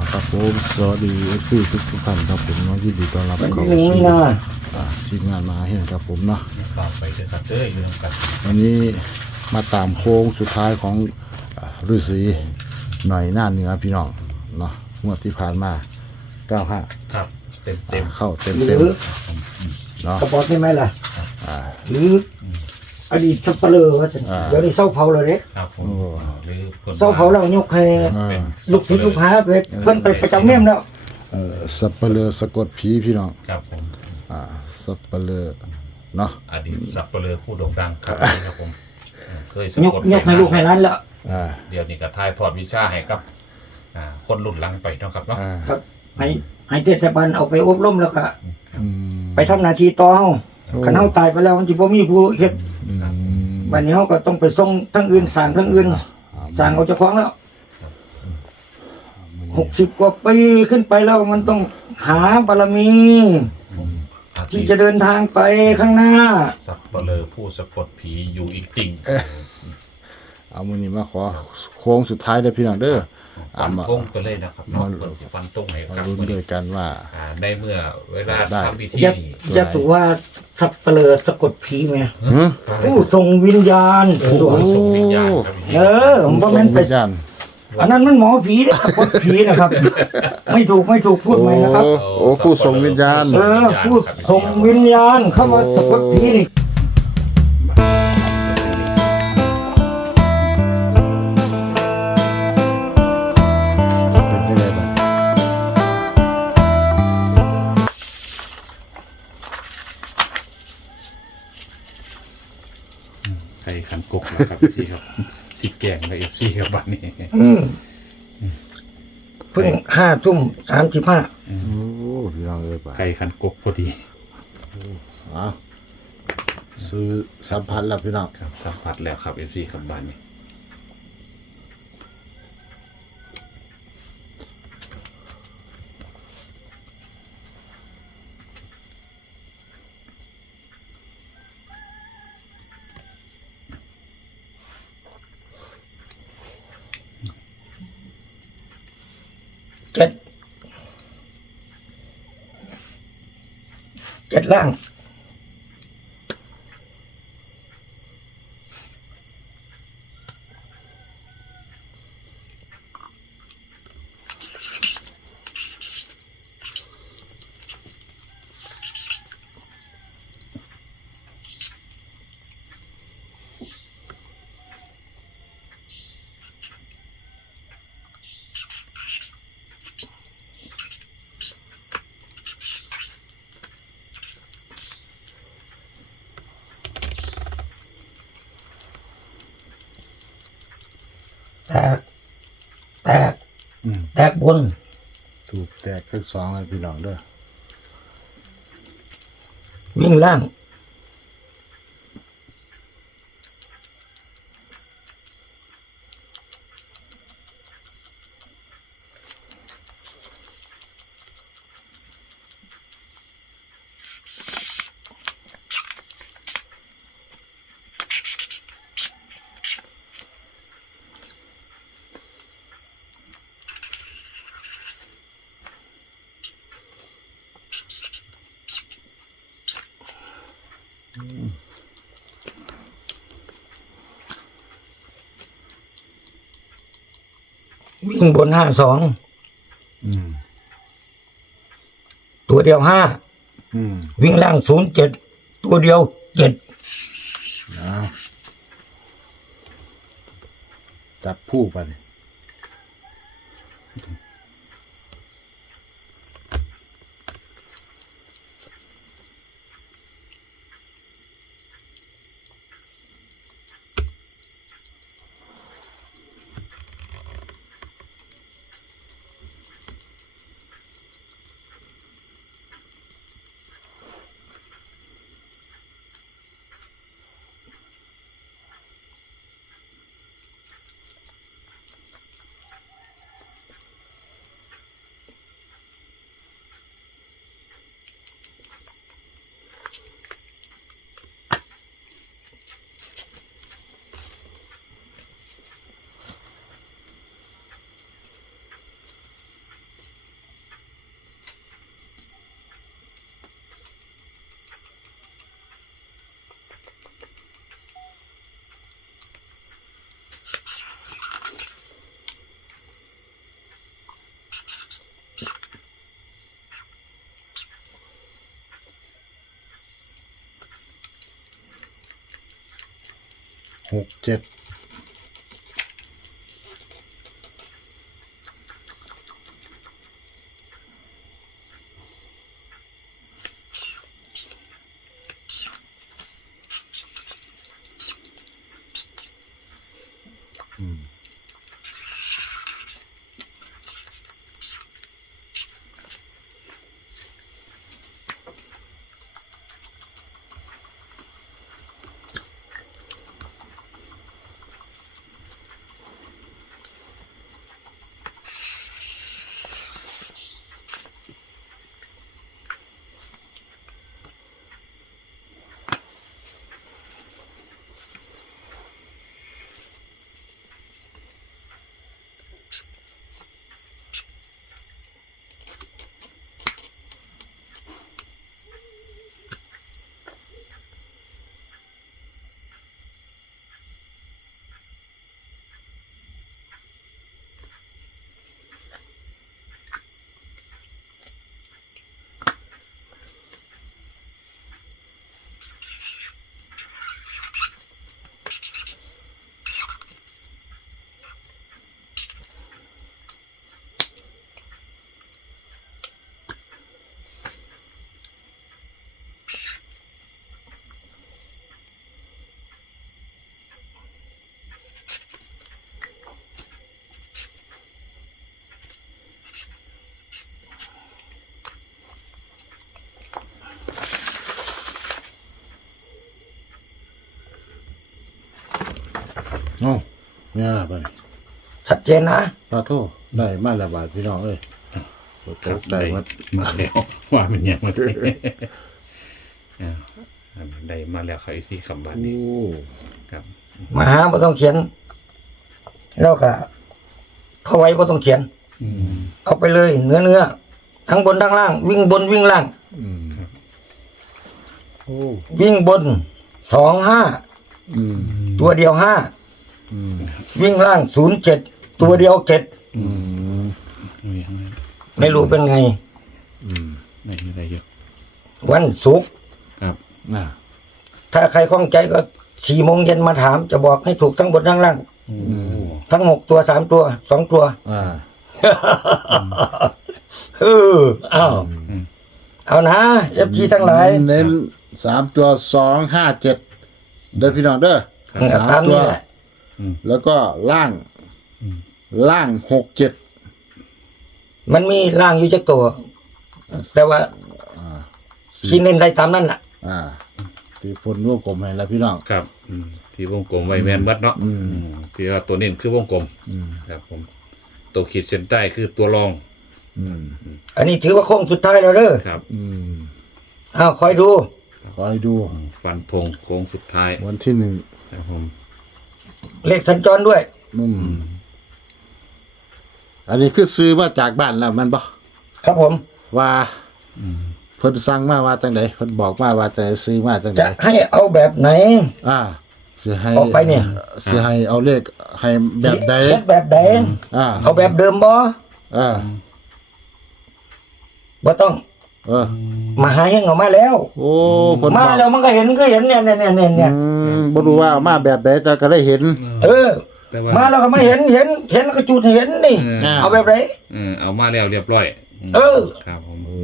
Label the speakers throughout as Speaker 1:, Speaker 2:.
Speaker 1: ครับผมสวัสดีทุกท่านครับผมน้องยินดีต้อนรับเข้าสู่ทีมงานมาเห็นครับผมเนาะ
Speaker 2: ฝากไปเถอะครับเด้ออยู่นำกัน
Speaker 1: วันนี้มาตามโค้งสุดท้ายของฤาษีหน่อยหน้าเหนือพี่น้องเนาะงวดที่ผ่านมา95
Speaker 2: ครับเต็ม
Speaker 1: เข้าเต็มเนาะ
Speaker 3: สปอร์ตใช่ไหมล่ะหรืออดีตสับเปลือว่าเดี๋ยวนี้เศร้าเผาเลยเนี่ย
Speaker 2: ครับผมหรือคน
Speaker 3: เศร้าเผาแล้วยกให้ลูกศิษย์ลูกหาไปเพิ่นไปประจำเมี่ยมแล้ว
Speaker 1: สับเปลือสะกดผีพี่น้อง
Speaker 2: ครับผม
Speaker 1: สับเปลือเนาะ
Speaker 2: อดีตสับเปลือผู้โด่งดังครับผมเคยสะกด
Speaker 3: ยกให้ลูกให้นั้นแล้ว
Speaker 2: เดี๋ยวนี้ก็ทายพอดวิชาให้กับคนรุ่นหลังไปเนาะครับเนาะ
Speaker 3: ครับให้เทศบาลเอาไปอบรมแล้วก็ไปทำหน้าที่ต่อเฮาคันเฮาตายไปแล้วมันสิบ่มีผู้เฮ็ดบัดนี้เฮาก็ต้องไปส่งทั้งอื่นสร้างทั้งอื่นสร้างเอาเจ้าของแล้ว60 กว่าปีขึ้นไปแล้วมันต้องหาบารมีที่จะเดินทางไปข้างหน้า
Speaker 2: สับเปลือผู้สะกดผีอยู่อีกจริง
Speaker 1: เอามื้อนี้มาขอโค้งสุดท้ายเด้อพี่น้องเด้อ
Speaker 2: ฟันตรงตัวเลยนะครับเนาะฟันตรงให้ครับ
Speaker 1: ลุ้นด้วยกันว่า
Speaker 2: ในเมื่อเวลาทำพิธี
Speaker 3: จะถือว่าสับเปลือสะกดผีไหมผู้ทรงวิญญาณ
Speaker 2: ส่งวิญญาณ
Speaker 3: ผมว่ามันเป็นอันนั้นมันหมอผีสะกดผีนะครับไม่ถูกพูดไหมนะครับ
Speaker 1: ผู้ทรงวิญญาณ
Speaker 3: ผู้ทรงวิญญาณเข้ามาสะกดผีนี่
Speaker 2: ไก่ขันกกนะครับพี่ครับสิแกงกับFCครับบ้านนี้
Speaker 3: เพิ่ง5:35
Speaker 1: โอ้พี่น้องเอ้ย
Speaker 2: ไก่ขันกกพอดี
Speaker 1: ซื้อสัมพันธ์แล้วพี่น้อง
Speaker 2: ครับสัมผัสแล้วครับ FC ครับบ้านนี้
Speaker 3: เจ็ดล่างแตกบน
Speaker 1: ถูกแตกทั้งสองเลยพี่น้องด้วย
Speaker 3: วิ่งล่างวิ่งบน52ตัวเดียว5วิ่งล่าง07ตัวเดียว7
Speaker 1: จับผู้ไป 67โอ้เนี่ยล่ะบัดนี้
Speaker 3: ชัดเจนนะ
Speaker 1: ปาโทได้มาละบาทพี่น้องเอ้ยต
Speaker 2: ครับ
Speaker 1: กใจหมด
Speaker 2: มาแล้วว่าเป็นยังไงได้มาแล้วครับ FC คำบาท
Speaker 1: โอ้
Speaker 2: นี้ครับ
Speaker 3: มาหาบ่ต้องเขียน แล้วก็เขาไว้บ่ต้องเขียน เอาไปเลยเนื้อทั้งบนทั้งล่าง วิ่งบนวิ่งล่าง
Speaker 1: อืมโอ้
Speaker 3: วิ่งบน25
Speaker 1: อืม
Speaker 3: ตัวเดียว5
Speaker 1: อืม
Speaker 3: วิ่งล่าง07ตัวเดียว7
Speaker 1: อืม
Speaker 2: มีทั้งนั้น
Speaker 3: ไม่รู้เป็นไง
Speaker 1: อืม
Speaker 2: ได้เยอะ
Speaker 3: วันศุกร์
Speaker 2: ครับ
Speaker 1: น่ะ
Speaker 3: ถ้าใครข้องใจก็4 โมงเย็นมาถามจะบอกให้ถูกทั้งบนทั้งล่าง
Speaker 2: โอ้
Speaker 3: ทั้ง6ตัว3ตัว2ตัว
Speaker 1: อ่า
Speaker 3: อ้าวเอานะเอฟซีทั้งหลาย
Speaker 1: เน้น3ตัว257เด้อพี่น้องเด้อ
Speaker 3: ตาม
Speaker 1: 3ตั
Speaker 3: นี้
Speaker 1: ว
Speaker 3: แหละ
Speaker 1: แล้วก็ล่าง67
Speaker 3: มันมีล่างอยู่จักตัว แต่ว่าที่เน้นได้ตามนั้นน่ะ
Speaker 1: อ่าที่พลวงกลมให้แล้วพี่น้อง
Speaker 2: ครับที่วงกลมไว้แมนมัดเนาะที่ว่าตัวเน้นคือวงกลมครับผมตัวขีดเส้นใต้คือตัวรอง
Speaker 1: อืม
Speaker 3: อันนี้ถือว่าโค้งสุดท้ายแล้วเด้อ
Speaker 2: ครับ
Speaker 1: อืม
Speaker 3: อ้าวคอยดู
Speaker 1: คอยดู
Speaker 2: ฟันธงโค้งสุดท้าย
Speaker 1: วันที่1
Speaker 2: ครับผม
Speaker 3: เลขสัญจรด้วย
Speaker 1: อันนี้คือซื้อมาจากบ้านแล้วแมันบ่
Speaker 3: ครับผม
Speaker 1: ว่าเพิ่นสั่งมาว่าจังไดเพิ่นบอกมาว่าจังไดซื้อมาจังได
Speaker 3: จะให้เอาแบบไหน
Speaker 1: สิให้
Speaker 3: ออกไปเนี่ย
Speaker 1: สิให้เอาเลขให้แบบใด
Speaker 3: เฮ็ดแบบใด
Speaker 1: อ่า
Speaker 3: เอาแบบเดิมบ่
Speaker 1: อ่า
Speaker 3: บ่ต้อง
Speaker 1: เออ
Speaker 3: มาหาเฮงออกมาแล้ว
Speaker 1: โอ้เพิ่นบ
Speaker 3: มา
Speaker 1: อก
Speaker 3: แล้วมันก็เห็นเนี่ย
Speaker 1: บ่รู้ว่ามาแบบใดแต่ก็ได้เห็น
Speaker 3: เออ
Speaker 2: แต่ว่า
Speaker 3: มาแล้วก็ไม่เห็นแล้วก็จุดเห็นนี่
Speaker 1: อ่า
Speaker 3: เอาแบบไหน
Speaker 2: เอามาแล้วเรียบร้อย
Speaker 3: เออ
Speaker 2: ครับผม
Speaker 1: โอ้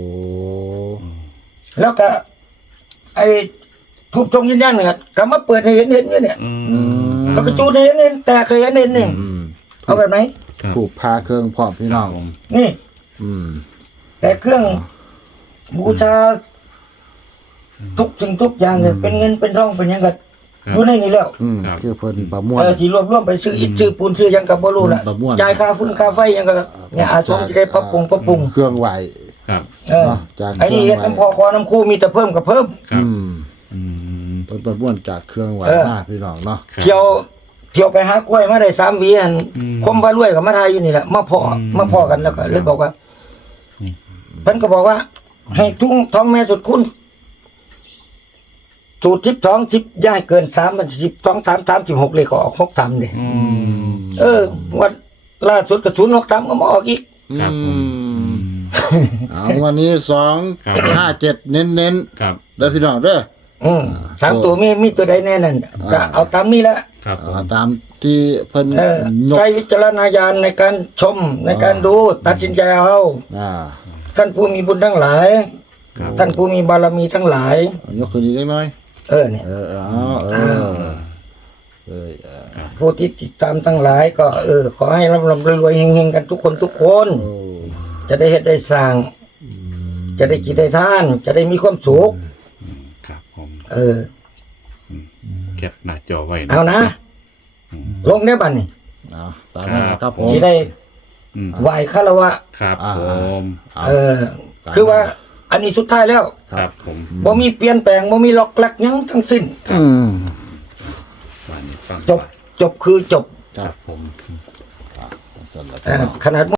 Speaker 3: แล้วก็ ไอ้ทุบตรงยืนยันเนี่ยก็มาเปิดให้เห็นอยู่เนี่ยแล้วก็จุดให้เห็นแต่เคยเห็นเนี่ย
Speaker 1: อืม
Speaker 3: เอาแบบไหน
Speaker 1: ผูกพาเครื่องพร้อมพี่น้อง
Speaker 3: นี่
Speaker 1: อืม
Speaker 3: แต่เครื่องบูชาทุกสิ่งทุกอย่างเนี่ยเป็นเงินเป็นทองเป็นหยังไงอยู่ในนี้แล้ว
Speaker 1: คือเพิ่นประมวล
Speaker 3: ที่รวบรวมไปซื้ออิฐซื้อปูนซื้อหยังกับบ่รู้ล่ะ
Speaker 1: ประมวล
Speaker 3: จ่ายค่าฟืนค่าไฟหยังก็เนี่ยอาสมจะได้ปรับปรุง
Speaker 1: เครื่องไหว
Speaker 2: ครับ
Speaker 3: เออ
Speaker 1: เนาะจาก
Speaker 3: ไอ้นี่เฮ็ดน้ำพอคอน้ำคู่มีแต่เพิ่มกับเพิ่ม
Speaker 2: ครับ
Speaker 1: เพิ่นประมวลจากเครื่องไหว
Speaker 3: เออ
Speaker 1: มาพี่น้องเนาะ
Speaker 3: เที่ยวไปหากล้วยมาได้3หวีอันคมว่ารวยกับมาทายอยู่นี่แหละมาพอกันแล้วก็เลยบอกว่าเพิ่นก็บอกว่า ให้ทุ่งท้องแม่สุดคุณสูตร12 10ย่ายเกิน3มัน12 3 36เลยก็ออก63เด้วันล่าสุดก็063ก็มาออกอีก
Speaker 2: ครับผม
Speaker 1: เอาวันนี้257เน้น
Speaker 2: ครับ
Speaker 1: ๆเด้อพี่น้องเด้อ
Speaker 3: สามตัวมีตัวใดแน่นั่นก็เอาตามนี้แหละ
Speaker 2: ครับผม
Speaker 1: ตามที่เพิ่นยก
Speaker 3: ใช้วิจารณญาณในการชมในการดูตัดสินใจเอา
Speaker 1: อ่า
Speaker 3: ท่านผู้มีบุญทั้งหลาย ท่านผู้มีบารมีทั้งหลาย
Speaker 1: ยกขึ้นอีกเล็กน้อย
Speaker 3: เนี่ย ผู้ที่ติดตามทั้งหลายก็ขอให้ร่ำรวยเฮงๆกันทุกคน จะได้เฮ็ดได้สร้าง จะได้กินได้ทาน จะได้มีความสุข
Speaker 2: ครับผม
Speaker 3: เ
Speaker 2: แคปหน้าจอไว้
Speaker 3: เอานะ ลงได้บัดนี้
Speaker 1: ตามนั้นนะครับผม
Speaker 3: ที่ได้ไหวคารวะ
Speaker 2: ครับผม
Speaker 3: คือว่าอันนี้สุดท้ายแล้ว
Speaker 2: ครับผม
Speaker 3: บ่มีเปลี่ยนแปลงบ่มีล็อกแลกหยังทั้งสิ้น
Speaker 2: วันนี้ฟัง
Speaker 3: จบคือจบ
Speaker 2: ครับผม
Speaker 3: ขนาด